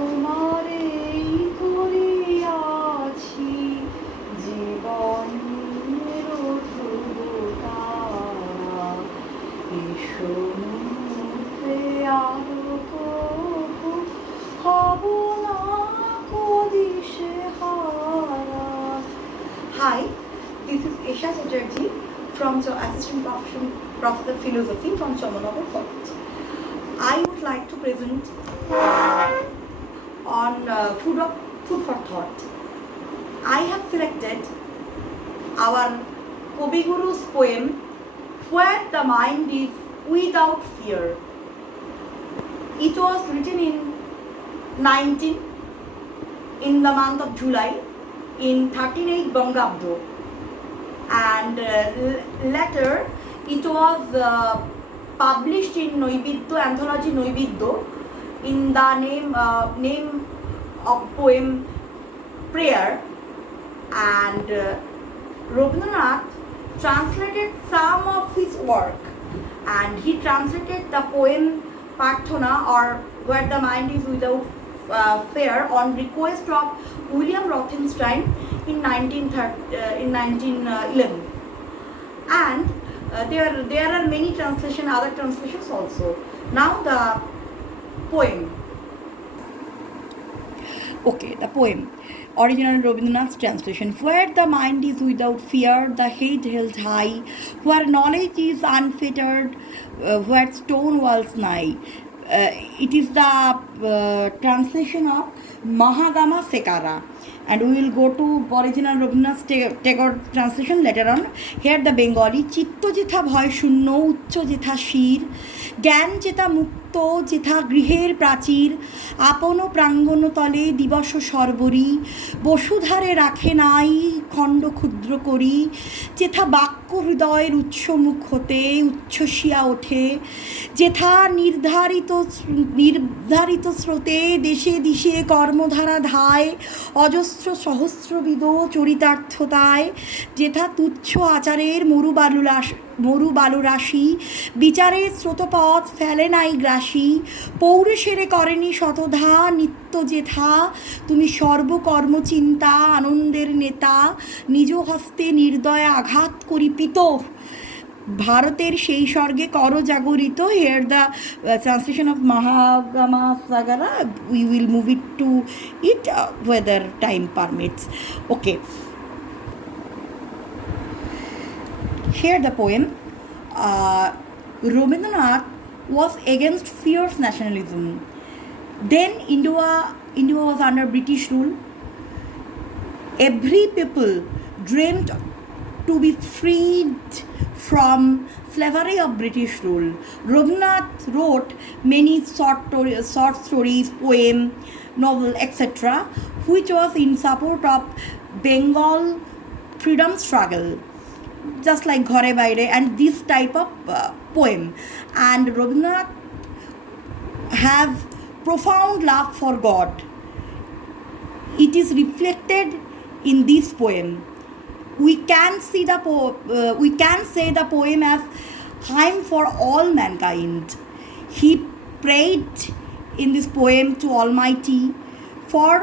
তোমারেই করিয়াছি জীবনের ধ্রুবতারা, এসো মুহূর্তে আরো কবু হব না কদিশে হারা। Hi, this is Esha Chatterjee from Assistant Professor Philosophy from Chamanagar College. I would like to present on food for thought. I have selected our Kobi Guru's poem Where the Mind is Without Fear. It was written in the month of July in 138 Bangabdo, and later it was published in Noibiddo, anthology Noibiddo, in the name of poem Prayer, and Rabindranath translated some of his work, and he translated the poem Parthana, or Where the Mind is Without Fear, on request of William Rothenstein in 1911, and there are many other translations also. Now the poem. Okay, the poem. Original Rabindranath's translation. Where the mind is without fear, the head held high, where knowledge is unfettered, where stone walls nigh. It is the translation of Mahagama Sekara, and we will go to original Rabindranath Tagore translation later on. Here the Bengali. চিত্ত যেথা ভয় শূন্য, উচ্চ যেথা শির, জ্ঞান যেথা মুক্ত যেথা গৃহের প্রাচীর, আপন প্রাঙ্গণ তলে দিবস সর্বরী, বসুধারে রাখে নাই খণ্ড ক্ষুদ্র করি, যেথা বাক্য হৃদয়ের উচ্চ মুখ হতে উচ্ছ্বসিয়া ওঠে, যেথা নির্ধারিত স্রোতে দেশে দিশে কর্মধারা ধায়, অজস্র সহস্রবিধ চরিতার্থতায়, যেথা তুচ্ছ আচারের মরুবালুরাশি, বিচারের স্রোতপথ ফেলে নাই গ্রাসী, পৌরে সেরে করেনি শতধা, নিত্য যেথা তুমি সর্বকর্মচিন্তা আনন্দের নেতা, নিজ হস্তে নির্দয় আঘাত করি পিত, ভারতের সেই স্বর্গে কর জাগরিত. Here the translation of Mahagama Sagara. We will move it to it whether time permits. Okay. Here the poem. Rabindranath was against fierce nationalism. Then India was under British rule. Every people dreamed to be freed from slavery of British rule. Rabindranath wrote many short stories, poem, novel, etc., which was in support of Bengal freedom struggle, just like Ghore Baire and this type of poem. And Rabindranath have profound love for God. It is reflected in this poem. We can say the poem as hymn for all mankind. He prayed in this poem to Almighty for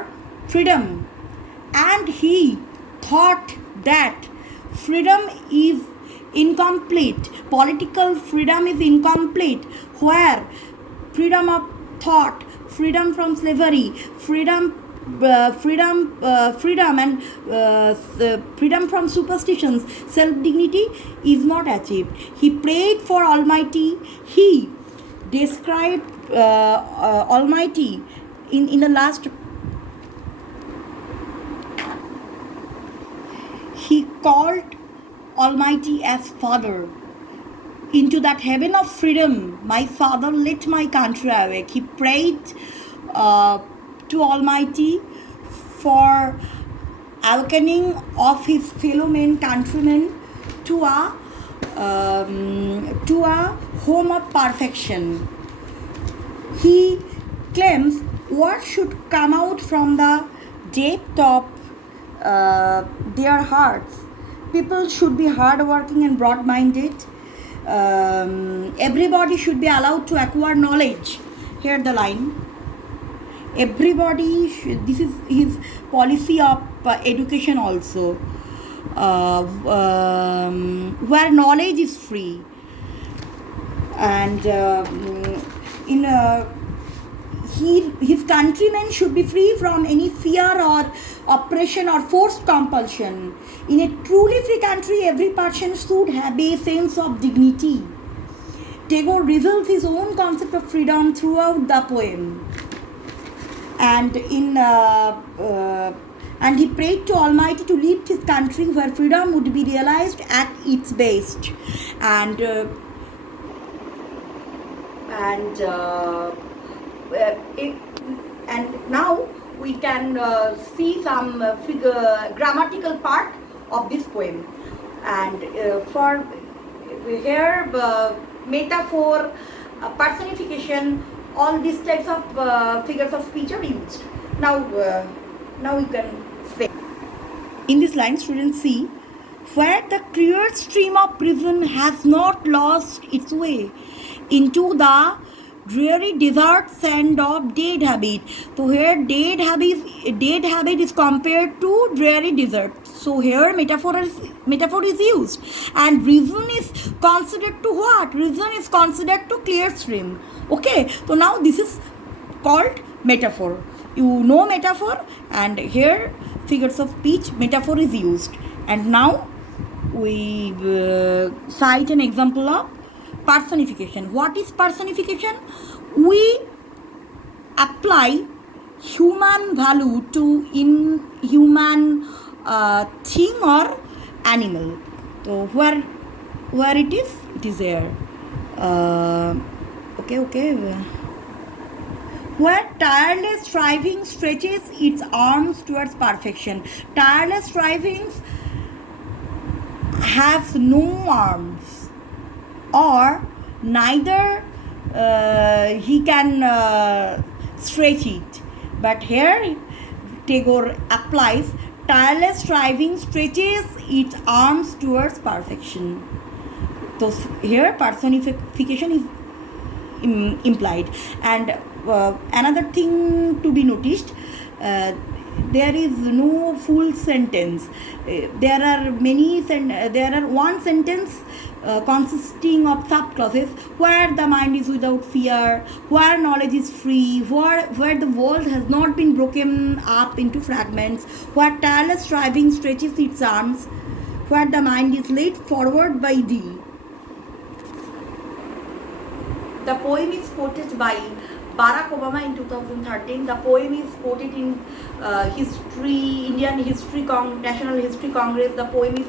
freedom, and he thought that freedom is incomplete. Political freedom is incomplete, where freedom of thought, freedom from slavery, freedom and freedom from superstitions, self-dignity is not achieved. He prayed for Almighty. He described Almighty in the last. He called Almighty as Father. Into that heaven of freedom, my Father, let my country awake. He prayed to Almighty for awakening of his fellow men, countrymen, to a home of perfection. He claims what should come out from the depth of their hearts. People should be hardworking and broad-minded. Everybody should be allowed to acquire knowledge. Here the line. Everybody this is his policy of education also, where knowledge is free, and in his countrymen should be free from any fear or oppression or forced compulsion. In a truly free country, every person should have a sense of dignity. Tagore reveals his own concept of freedom throughout the poem, and and he prayed to Almighty to lift his country where freedom would be realized at its best. And and and now we can see some grammatical part of this poem, and for here metaphor, personification, all these types of figures of speech are used. Now you can say. In this line, students see, where the clear stream of reason has not lost its way into the dreary desert sand of dead habit. So here dead habit is compared to dreary desert. So here metaphor is used, and reason is considered to what? Reason is considered to clear stream. Okay, so now this is called metaphor. You know metaphor, and here figures of speech, metaphor is used. And now we cite an example of personification. What is personification? We apply human value to inhuman thing or animal. So where it is there. Okay. Where tireless striving stretches its arms towards perfection. Tireless strivings have no arms, or neither he can stretch it. But here Tagore applies tireless striving stretches its arms towards perfection. So here personification is implied. And another thing to be noticed, there is no full sentence. There are one sentence consisting of subclauses: where the mind is without fear, where knowledge is free, where the world has not been broken up into fragments, where tireless striving stretches its arms, where the mind is led forward by thee. The poem is quoted by Barack Obama in 2013. The poem is quoted in Indian History National History Congress. The poem is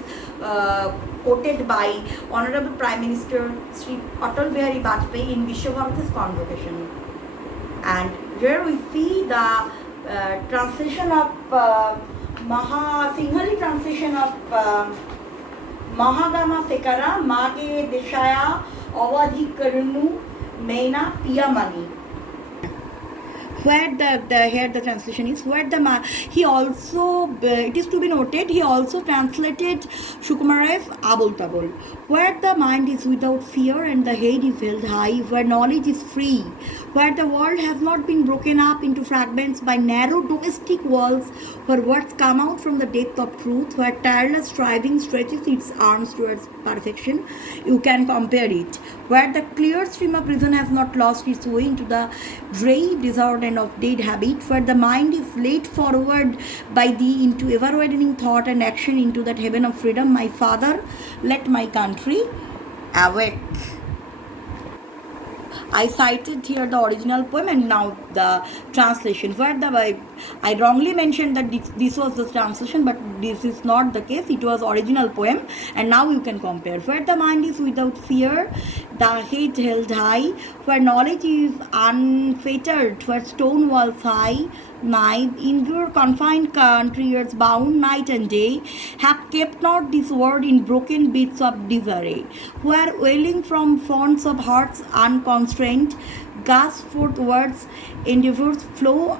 quoted by Honorable Prime Minister Sri Atal Bihari Vajpayee in Vishwabharati's convocation. And here we see the translation of Singhali translation of Mahagama Sekara Mage Deshaya Avadhi Karunu Meina Piyamani. Where here the translation is, where the he also it is to be noted, he also translated Sukumarev Abul Tabul. Where the mind is without fear and the head is held high, where knowledge is free, where the world has not been broken up into fragments by narrow domestic walls, where words come out from the depth of truth, where tireless striving stretches its arms towards perfection. You can compare it. Where the clear stream of reason has not lost its way into the dry desert and of dead habit, where the mind is led forward by thee into ever-widening thought and action into that heaven of freedom. My Father, let my country awake. I cited here the original poem and now the translation. Where I wrongly mentioned that this was the translation, but this is not the case. It was original poem, and now you can compare. Where the mind is without fear, the head held high, where knowledge is unfettered, where stone walls high, nigh, in your confined country, years bound night and day, have kept not this word in broken bits of disarray, where wailing from fonts of hearts unconstrained, gasp forth words, endeavors flow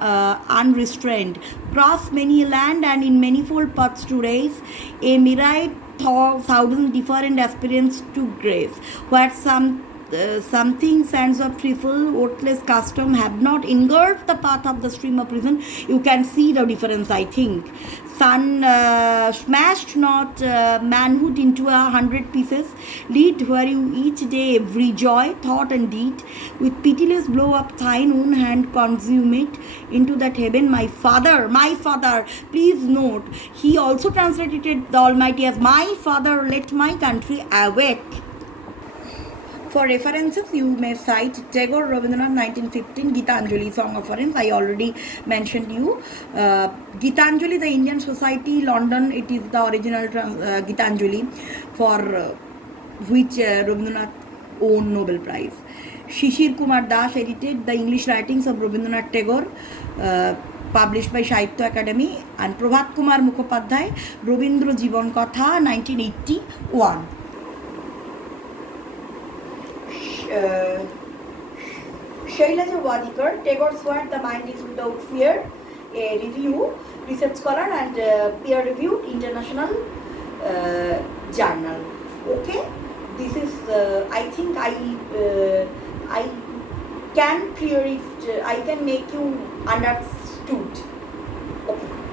unrestrained, cross many a land and in manifold paths to race, a myriad thousand different aspirants to grace, where some something sands of trifle, oathless custom have not engulfed the path of the stream of reason. You can see the difference, I think. Sun smashed not manhood into 100 pieces. Lead where you each day every joy, thought and deed. With pitiless blow of thine own hand consume it into that heaven. My father, please note, he also translated the Almighty as my father, let my country awake. For references, you may cite Tagore, Rabindranath, 1915, Gitanjali, Song of Foreigns. I already mentioned you. Gitanjali, the Indian Society, London, it is the original Gitanjali for which Rabindranath won Nobel Prize. Shishir Kumar Das edited the English writings of Rabindranath Tagore, published by Sahitya Academy, and Prabhat Kumar Mukhopadhyay, Rabindra Jiban Katha, 1981. Shailaja Wadikar, Tagore's Word, The Mind is Without Fear, a review, research scholar and peer-reviewed international journal. Okay, this is, I think I can clear it, I can make you understood. Okay.